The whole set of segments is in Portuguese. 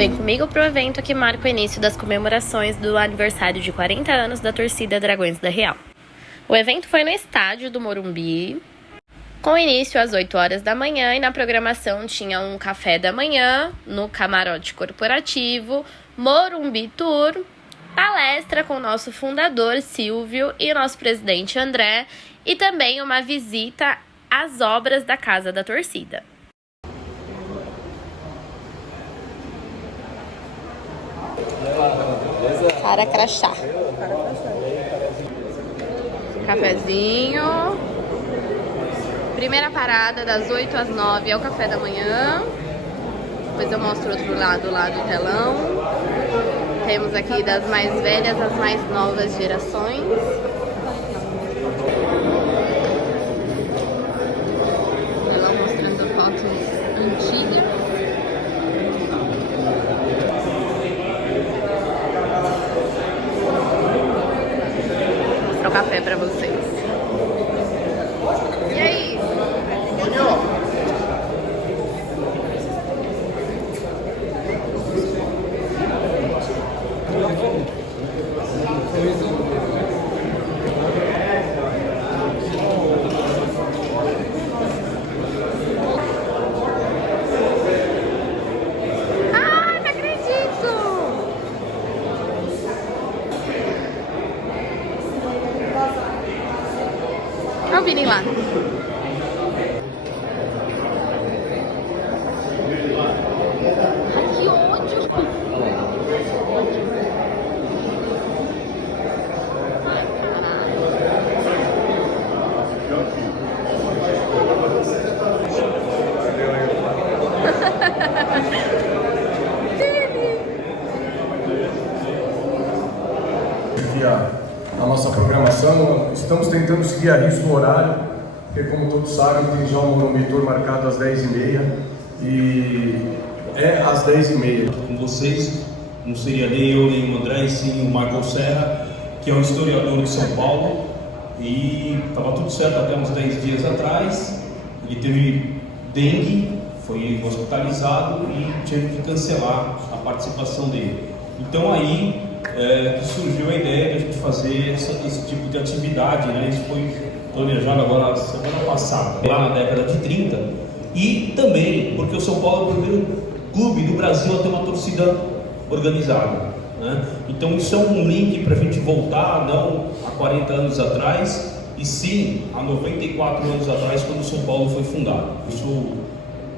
Vem comigo pro evento que marca o início das comemorações do aniversário de 40 anos da torcida Dragões da Real. O evento foi no estádio do Morumbi, com início às 8 horas da manhã, e na programação tinha um café da manhã no camarote corporativo, Morumbi Tour, palestra com o nosso fundador Silvio e nosso presidente André, e também uma visita às obras da Casa da Torcida. Cara crachá. Cafezinho. Primeira parada das 8 às 9 é o café da manhã. Depois eu mostro outro lado lá do telão. Temos aqui das mais velhas às mais novas gerações. Telão mostrando fotos antigas. O café para vocês. E aí? Ah, não acredito! Olha o Vini lá. Ai, que ódio! Ai, caralho. A nossa programação, estamos tentando seguir a risco o horário, porque como todos sabem, tem já um Morumbi Tour marcado às 10h30 e é às 10h30. Com vocês, não seria nem eu nem o André, e sim o Marco Serra, que é um historiador de São Paulo, e estava tudo certo até uns 10 dias atrás. Ele teve dengue, foi hospitalizado e teve que cancelar a participação dele. Então aí que surgiu a ideia de a gente fazer esse tipo de atividade, né? Isso foi planejado agora semana passada, lá na década de 30, e também porque o São Paulo é o primeiro clube do Brasil a ter uma torcida organizada, né? Então isso é um link para a gente voltar, não a 40 anos atrás, e sim a 94 anos atrás, quando o São Paulo foi fundado. Eu sou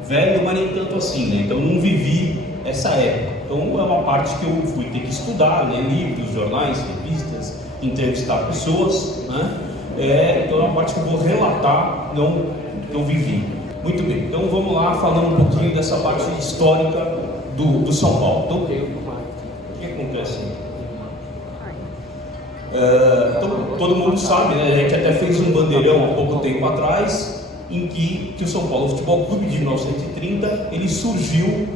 velho, mas nem tanto assim, né? Então não vivi essa época. Então é uma parte que eu fui ter que estudar, ler livros, jornais, revistas, entrevistar pessoas, né? Então é uma parte que eu vou relatar, não que eu vivi. Muito bem, então vamos lá falando um pouquinho dessa parte histórica do São Paulo. Então, o que acontece? Então, todo mundo sabe, né? A gente até fez um bandeirão há pouco tempo atrás, em que o São Paulo Futebol Clube de 1930, ele surgiu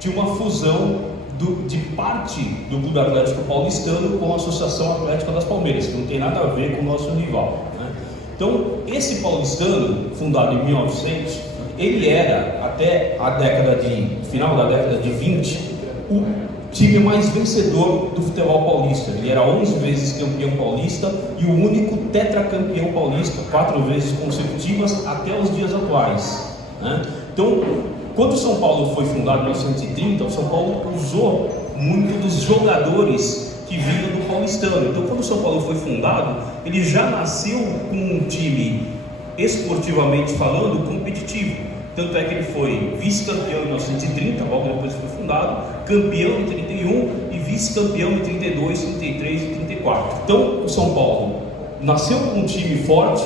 de uma fusão de parte do Clube Atlético Paulistano com a Associação Atlética das Palmeiras, que não tem nada a ver com o nosso rival, né? Então, esse paulistano, fundado em 1900, ele era, até final da década de 20, o time mais vencedor do futebol paulista. Ele era 11 vezes campeão paulista e o único tetracampeão paulista, 4 vezes consecutivas até os dias atuais, né? Então, quando o São Paulo foi fundado em 1930, o São Paulo usou muito dos jogadores que vinham do paulistano. Então, quando o São Paulo foi fundado, ele já nasceu com um time, esportivamente falando, competitivo. Tanto é que ele foi vice-campeão em 1930, logo depois foi fundado, campeão em 31 e vice-campeão em 32, 33 e 34. Então, o São Paulo nasceu com um time forte,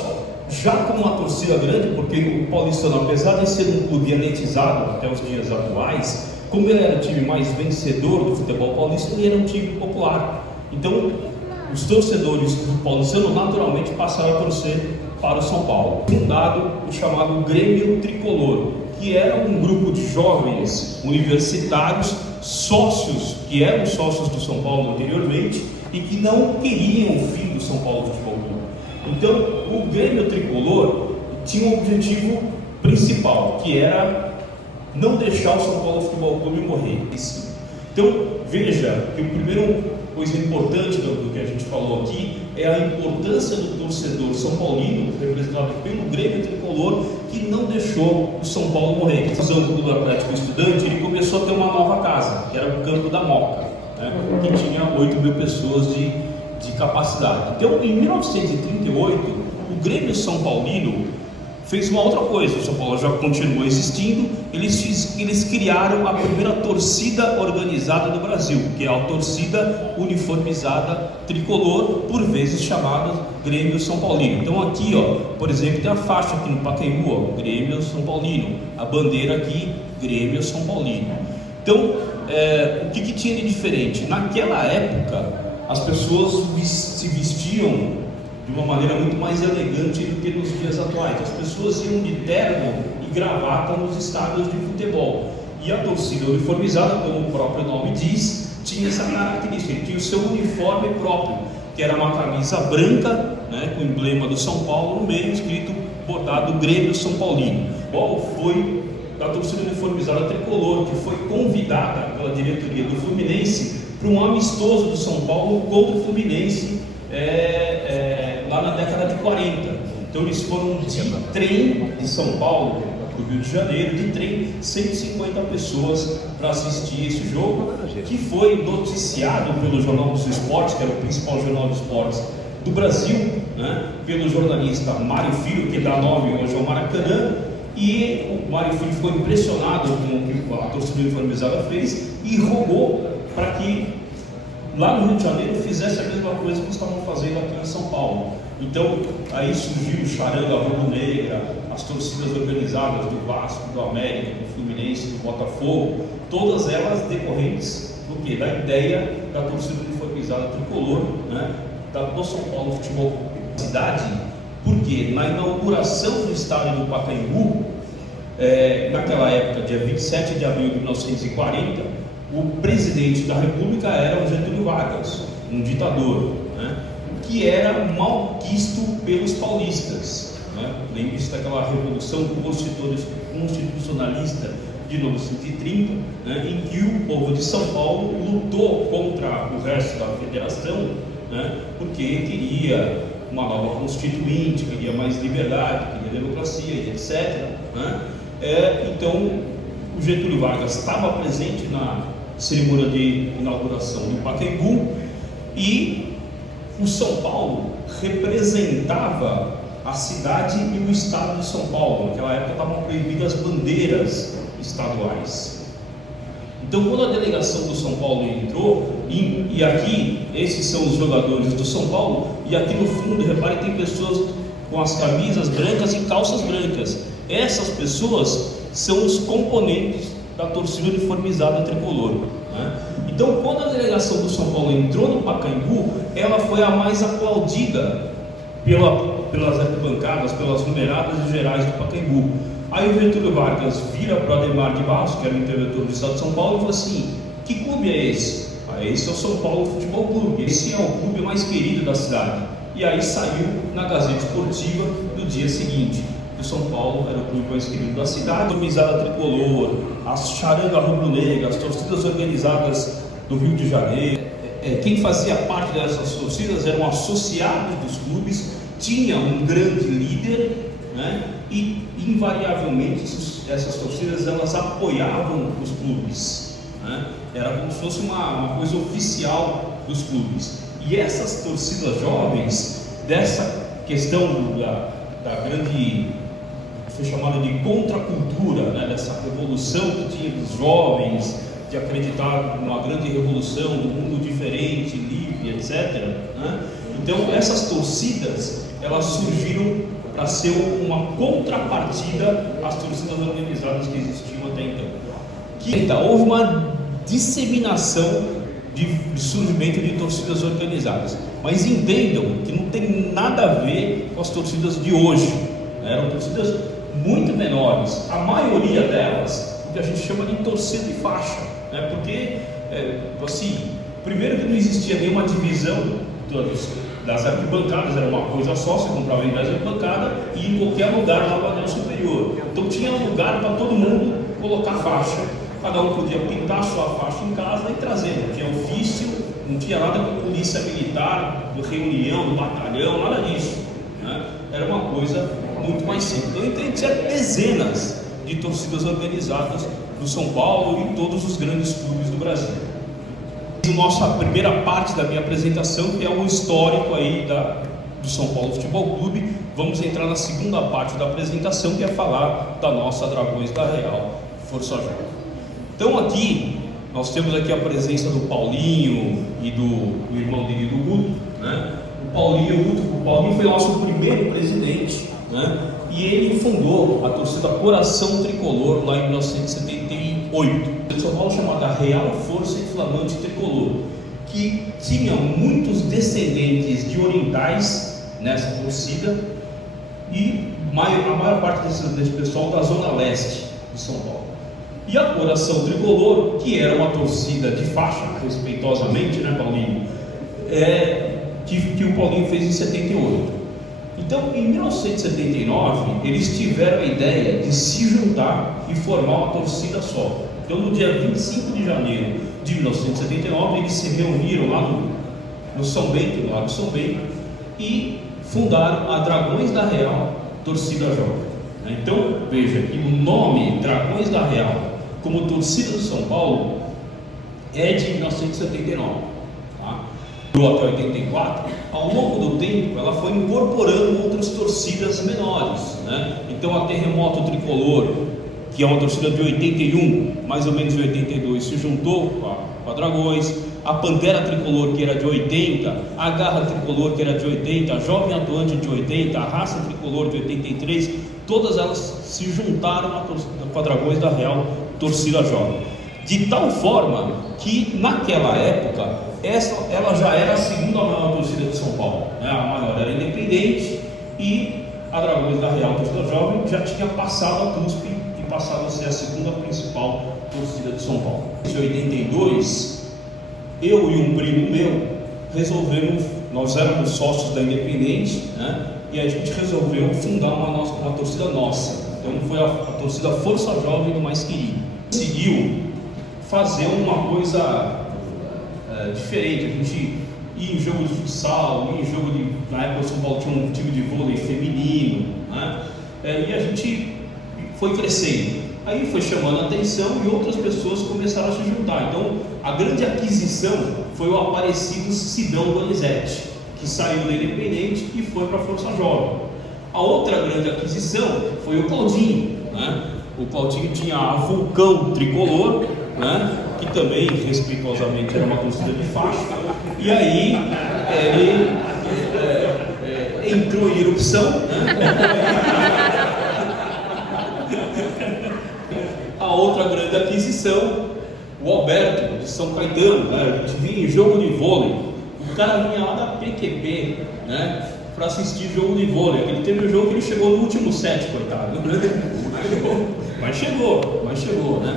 já com uma torcida grande, porque o paulistano, apesar de ser um clube elitizado até os dias atuais, como ele era o time mais vencedor do futebol paulista, ele era um time popular. Então, os torcedores do paulistano naturalmente passaram a torcer para o São Paulo. Fundado o chamado Grêmio Tricolor, que era um grupo de jovens universitários, sócios, que eram sócios do São Paulo anteriormente e que não queriam o fim do São Paulo Futebol Clube. Então, o Grêmio Tricolor tinha um objetivo principal, que era não deixar o São Paulo Futebol Clube morrer. Então, veja que o primeiro coisa importante do que a gente falou aqui é a importância do torcedor São Paulino, representado pelo Grêmio Tricolor, que não deixou o São Paulo morrer. A visão do Atlético Estudante, ele começou a ter uma nova casa, que era o Campo da Moca, né, que tinha 8.000 pessoas de capacidade. Então, em 1938, o Grêmio São Paulino fez uma outra coisa. O São Paulo já continuou existindo. Eles criaram a primeira torcida organizada do Brasil, que é a torcida uniformizada tricolor, por vezes chamada Grêmio São Paulino. Então aqui, ó, por exemplo, tem a faixa aqui no Pacaembu, ó, Grêmio São Paulino. A bandeira aqui, Grêmio São Paulino. Então, o que tinha de diferente? Naquela época, as pessoas se vestiam de uma maneira muito mais elegante do que nos dias atuais. As pessoas iam de terno e gravata nos estádios de futebol. E a torcida uniformizada, como o próprio nome diz, tinha essa característica, tinha o seu uniforme próprio, que era uma camisa branca, né, com o emblema do São Paulo no meio, escrito, bordado Grêmio São Paulino. Qual foi a torcida uniformizada tricolor, que foi convidada pela diretoria do Fluminense para um amistoso do São Paulo contra o Fluminense, lá na década de 40. Então eles foram de trem de São Paulo para o Rio de Janeiro, de trem, 150 pessoas para assistir esse jogo, que foi noticiado pelo Jornal dos Esportes, que era o principal jornal de esportes do Brasil, né, pelo jornalista Mário Filho, que dá nome hoje ao Maracanã. E o Mário Filho ficou impressionado com o que a torcida uniformizada fez e rogou para que lá no Rio de Janeiro fizesse a mesma coisa que estavam fazendo aqui em São Paulo. Então, aí surgiu o Charanga Rubro-Negra, as torcidas organizadas do Vasco, do América, do Fluminense, do Botafogo, todas elas decorrentes do quê? Da ideia da torcida uniformizada tricolor, né, do São Paulo Futebol Cidade, porque na inauguração do estádio do Pacaembu, naquela época, dia 27 de abril de 1940, o presidente da República era o Getúlio Vargas, um ditador, né, que era malquisto pelos paulistas, né? Lembre-se daquela revolução constitucionalista de 1930, né, em que o povo de São Paulo lutou contra o resto da federação, né, porque queria uma nova constituinte, queria mais liberdade, queria democracia, etc. Né? Então, o Getúlio Vargas estava presente na cerimônia de inauguração do Pacaembu e o São Paulo representava a cidade e o estado de São Paulo. Naquela época estavam proibidas bandeiras estaduais. Então, quando a delegação do São Paulo entrou, e aqui, esses são os jogadores do São Paulo, e aqui no fundo, repare, tem pessoas com as camisas brancas e calças brancas. Essas pessoas são os componentes da torcida uniformizada tricolor, né? Então, quando a delegação do São Paulo entrou no Pacaembu, ela foi a mais aplaudida pelas arquibancadas, pelas numeradas gerais do Pacaembu. Aí o Getúlio Vargas vira para o Ademar de Barros, que era o interventor do estado de São Paulo, e falou assim: que clube é esse? Esse é o São Paulo Futebol Clube, esse é o clube mais querido da cidade. E aí saiu na Gazeta Esportiva do dia seguinte: o São Paulo era o clube mais querido da cidade. A Misada Tricolor, a Charanga Rubro-Negra, as torcidas organizadas do Rio de Janeiro, quem fazia parte dessas torcidas eram associados dos clubes, tinha um grande líder, né? E invariavelmente essas torcidas elas apoiavam os clubes, né? Era como se fosse uma coisa oficial dos clubes. E essas torcidas jovens, dessa questão da grande, foi chamada de contracultura, né? Dessa revolução que tinha dos jovens, de acreditar numa grande revolução, do mundo diferente, livre, etc., né? Então essas torcidas, elas surgiram para ser uma contrapartida às torcidas organizadas que existiam até então. Houve uma disseminação de surgimento de torcidas organizadas, mas entendam que não tem nada a ver com as torcidas de hoje, né? Eram torcidas muito menores, a maioria delas, o que a gente chama de torcida de faixa, né? Porque, assim, primeiro que não existia nenhuma divisão das arquibancadas, era uma coisa só, você comprava ingresso de arquibancada e em qualquer lugar lá no anel superior. Então tinha lugar para todo mundo colocar faixa. cada um podia pintar sua faixa em casa e trazer. Não tinha ofício, não tinha nada com polícia militar, reunião, do batalhão, nada disso, né? Era uma coisa muito mais simples. Então, a gente tinha dezenas de torcidas organizadas do São Paulo e todos os grandes clubes do Brasil. Nossa primeira parte da minha apresentação, que é o histórico aí do São Paulo Futebol Clube. Vamos entrar na segunda parte da apresentação, que é falar da nossa Dragões da Real Força Jovem. Então aqui, nós temos aqui a presença do Paulinho e do irmão dele, do Guto, né? O Paulinho foi nosso primeiro presidente, né? E ele fundou a torcida Coração Tricolor lá em 1978. De São Paulo, chamada Real Força e Flamante Tricolor, que tinha muitos descendentes de orientais nessa torcida e a maior parte desse pessoal da zona leste de São Paulo. E a Coração Tricolor, que era uma torcida de faixa, respeitosamente, né, Paulinho? Que o Paulinho fez em 78. Então, em 1979, eles tiveram a ideia de se juntar e formar uma torcida só. Então, no dia 25 de janeiro de 1979, eles se reuniram lá no São Bento, no Lago São Bento, e fundaram a Dragões da Real Torcida Jovem. Então, veja que o nome Dragões da Real, como torcida do São Paulo, é de 1979. Tá? Até 84, ao longo do tempo, ela foi incorporando outras torcidas menores, né? Então, a Terremoto Tricolor, que é uma torcida de 81, mais ou menos de 82, se juntou com a Dragões. A Pantera Tricolor, que era de 80, a Garra Tricolor, que era de 80, a Jovem Atuante de 80, a Raça Tricolor de 83, todas elas se juntaram com a Dragões da Real Torcida Jovem. De tal forma que, naquela época, ela já era a segunda maior torcida de São Paulo, né? A maior era Independente e a Dragões da Real Torcida Jovem já tinha passado a CUSP e passado a ser a segunda principal torcida de São Paulo. Em 82, eu e um primo meu nós éramos sócios da Independente, né? E a gente resolveu fundar uma torcida nossa. Então foi a torcida Força Jovem do Mais Querido. Conseguiu fazer uma coisa diferente. A gente ia em jogo de futsal, na época o São Paulo tinha um time de vôlei feminino, né? E a gente foi crescendo. Aí foi chamando a atenção e outras pessoas começaram a se juntar. Então, a grande aquisição foi o aparecido Sidão Donizete, que saiu da Independente e foi para a Força Jovem. A outra grande aquisição foi o Claudinho, né? O Claudinho tinha a Vulcão Tricolor, né? Que também, respeitosamente, era uma torcida de faixa. E aí, ele entrou em erupção, né? A outra grande aquisição, o Alberto de São Caetano, né? A gente vinha em jogo de vôlei, o cara vinha lá da PQP, né? Para assistir jogo de vôlei. Ele teve um jogo que ele chegou no último set, coitado. Mas chegou, né?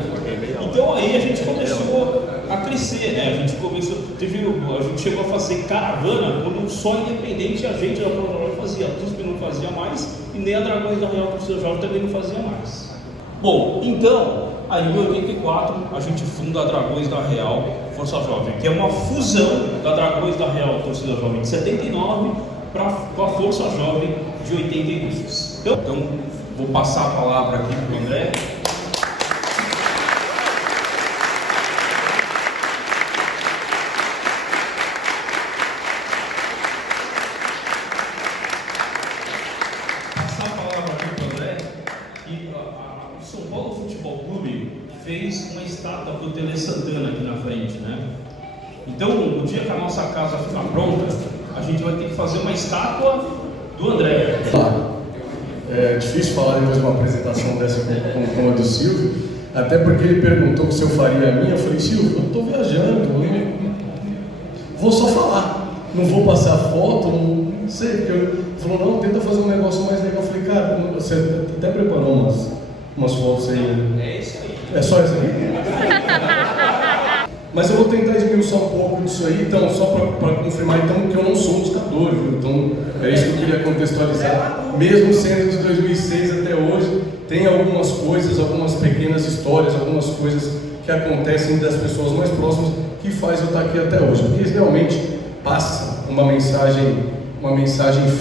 Então aí a gente começou a crescer, né? A gente chegou a fazer caravana quando só Independente a gente da Força Jovem fazia. A TUSP não fazia mais e nem a Dragões da Real Torcida Jovem também não fazia mais. Bom, então, aí em 84 a gente funda a Dragões da Real Força Jovem, que é uma fusão da Dragões da Real Torcida Jovem de 79 com a Força Jovem de 82. Então, vou passar a palavra aqui para o André. Fez uma estátua para o Tele Santana aqui na frente, né? Então, no dia que a nossa casa ficar pronta, a gente vai ter que fazer uma estátua do André. É difícil falar depois de uma apresentação dessa como a do Silvio, até porque ele perguntou se eu faria a minha. Eu falei, Silvio, eu estou viajando, vou só falar, não vou passar foto, não sei, porque ele falou, não, tenta fazer um negócio mais legal. Eu falei, cara, você até preparou umas fotos aí. É isso aí. É só isso aí? Mas eu vou tentar esmiuçar um pouco disso aí, então, só para confirmar então, que eu não sou um buscador, viu? Então, é isso que eu queria contextualizar. Mesmo sendo de 2006 até hoje, tem algumas coisas, algumas pequenas histórias, algumas coisas que acontecem das pessoas mais próximas que faz eu estar aqui até hoje, porque realmente passa uma mensagem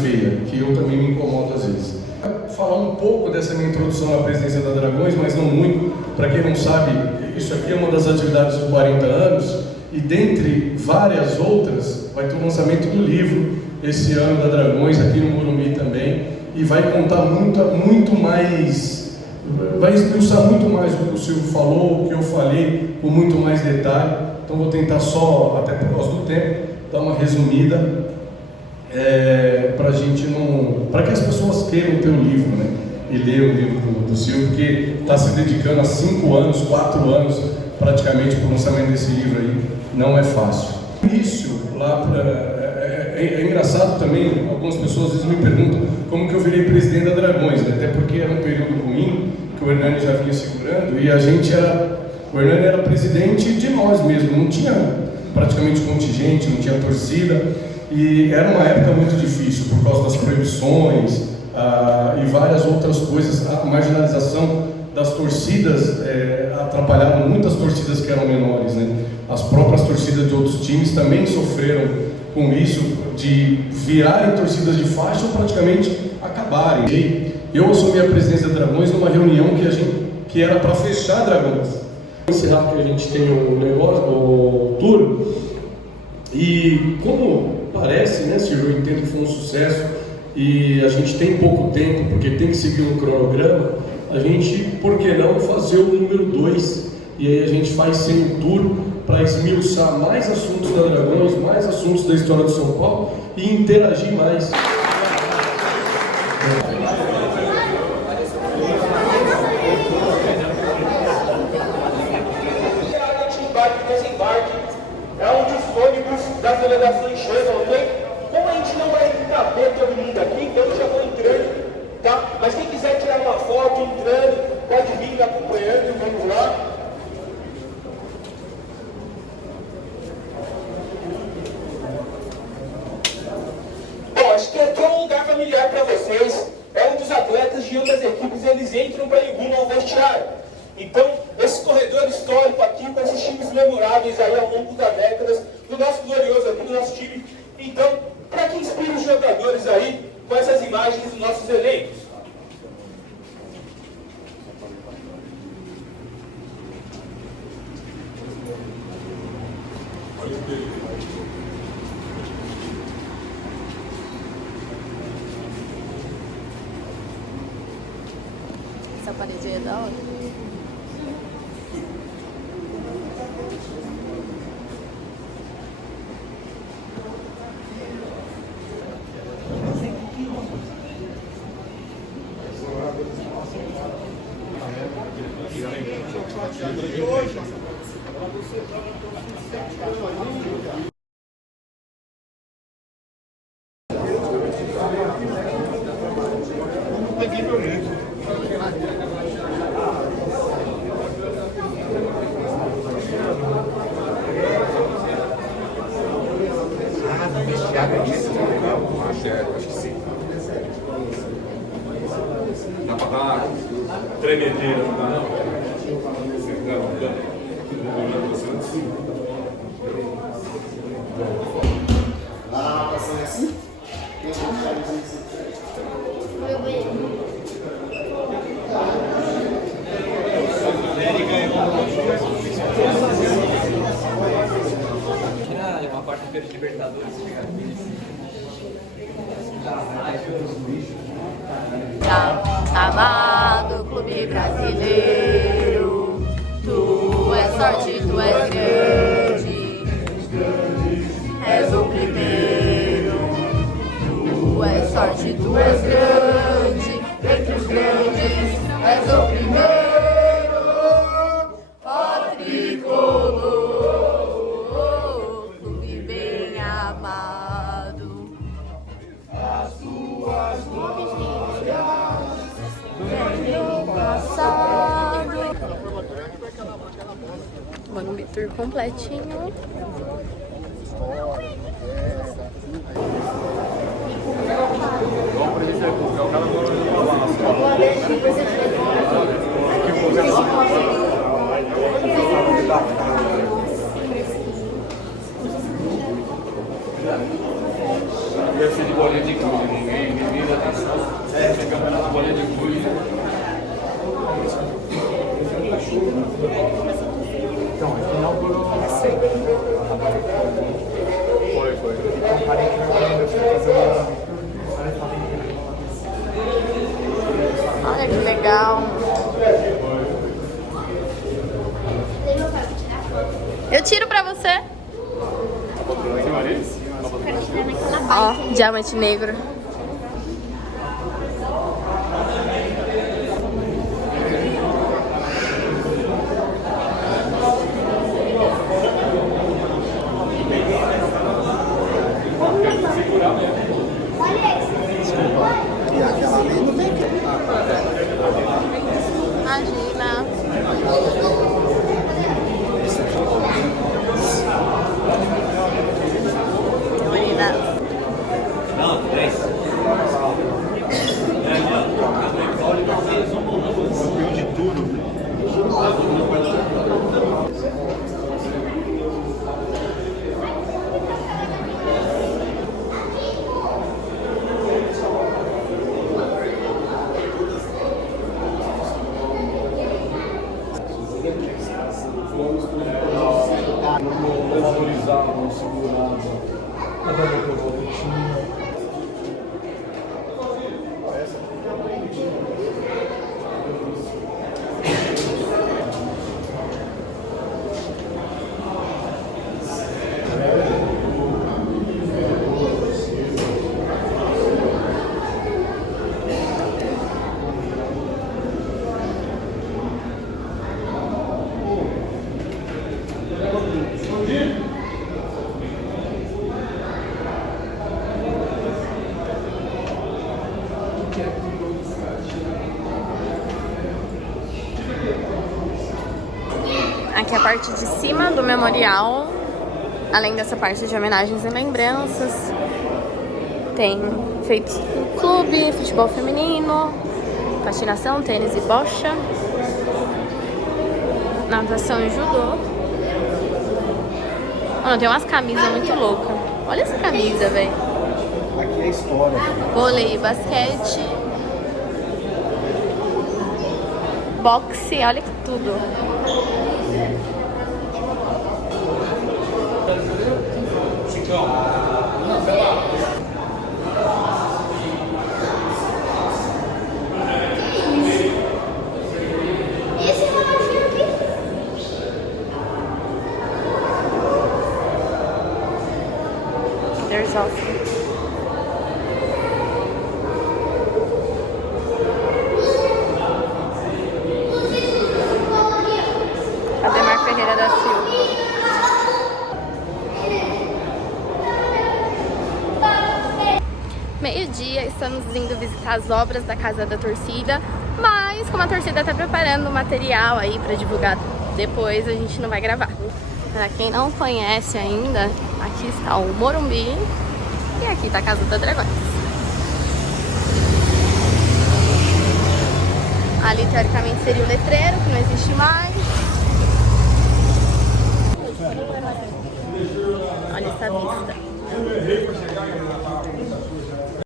feia, que eu também me incomodo às vezes. Vou falar um pouco dessa minha introdução à presidência da Dragões, mas não muito. Para quem não sabe, isso aqui é uma das atividades dos 40 anos, e dentre várias outras, vai ter o lançamento do livro esse ano da Dragões, aqui no Morumbi também, e vai contar muito mais, vai esmiuçar muito mais o que o Silvio falou, o que eu falei, com muito mais detalhe. Então vou tentar só, até por causa do tempo, dar uma resumida, para que as pessoas queiram ter o livro, né? E ler o livro do Silvio, que está se dedicando há 5 anos, 4 anos praticamente para o lançamento desse livro aí, não é fácil. Início lá é engraçado também, algumas pessoas às vezes me perguntam como que eu virei presidente da Dragões, né? Até porque era um período ruim, que o Hernani já vinha segurando, e o Hernani era presidente de nós mesmo, não tinha praticamente contingente, não tinha torcida, e era uma época muito difícil por causa das proibições e várias outras coisas. A marginalização das torcidas atrapalharam muitas torcidas que eram menores, né? As próprias torcidas de outros times também sofreram com isso, de virarem torcidas de faixa ou praticamente acabarem. E eu assumi a presidência da Dragões numa reunião que era para fechar a Dragões. Encerrar que a gente tem o negócio, o tour, e como parece, né, Silvio, eu entendo que foi um sucesso e a gente tem pouco tempo, porque tem que seguir um cronograma, a gente, por que não, fazer o número 2, e aí a gente faz sem o tour, para esmiuçar mais assuntos da Dragões, mais assuntos da história de São Paulo e interagir mais. É onde os ônibus das delegações chegam, ok? Como a gente não vai caber todo mundo aqui, então eu já vou entrando, tá? Mas quem quiser tirar uma foto entrando, pode vir me acompanhando, vamos lá. Bom, acho que aqui é um lugar familiar para vocês. É onde os atletas de ambas equipes eles entram para ir rumo ao vestiário. Então, esse corredor histórico aqui, com esses times memoráveis aí ao longo das décadas, do nosso glorioso aqui, do nosso time. Então, para que inspire os jogadores aí com essas imagens dos nossos elencos? Essa parede é da hora. Acho que sim. Dá pra dar tremedeira, não dá não? Ah, passando assim? Quem sabe disso? Meu banheiro. Imagina uma quarta-feira de Libertadores chegar aqui. Amado clube brasileiro, tu és sorte, tu és grande, és o primeiro. Tu és sorte, tu és grande, entre os grandes, és o primeiro. Ó tricolor, clube bem amado. As tuas glórias do passado. Morumbi Tour completinho. Boa noite, Ia ser de bolinha de gude, ninguém me deu atenção. É campeonato de bolinha de gude. Então, aqui inaugurou recente. Foi. Então, parei que eu fui fazer Olha que legal. Eu tiro pra você. Ó, diamante negro. E aquela ali não tem que. Imagina. Menina. Não, 10. campeão de tudo. Valorizar, não segurar, cada vez que eu vou Aqui é a parte de cima do memorial, além dessa parte de homenagens e lembranças. Tem feitos do clube, futebol feminino, patinação, tênis e bocha, natação e judô. Mano, tem umas camisas muito loucas. Olha essa camisa, velho. Aqui é história. Vôlei e basquete. Boxe, olha que tudo. There's also Ademar Ferreira da Silva. Meio-dia, estamos indo visitar as obras da Casa da Torcida, mas como a torcida está preparando material aí para divulgar depois, a gente não vai gravar. Para quem não conhece ainda, aqui está o Morumbi e aqui está a Casa da Dragões. Ali, teoricamente, seria o letreiro, que não existe mais. Olha essa vista.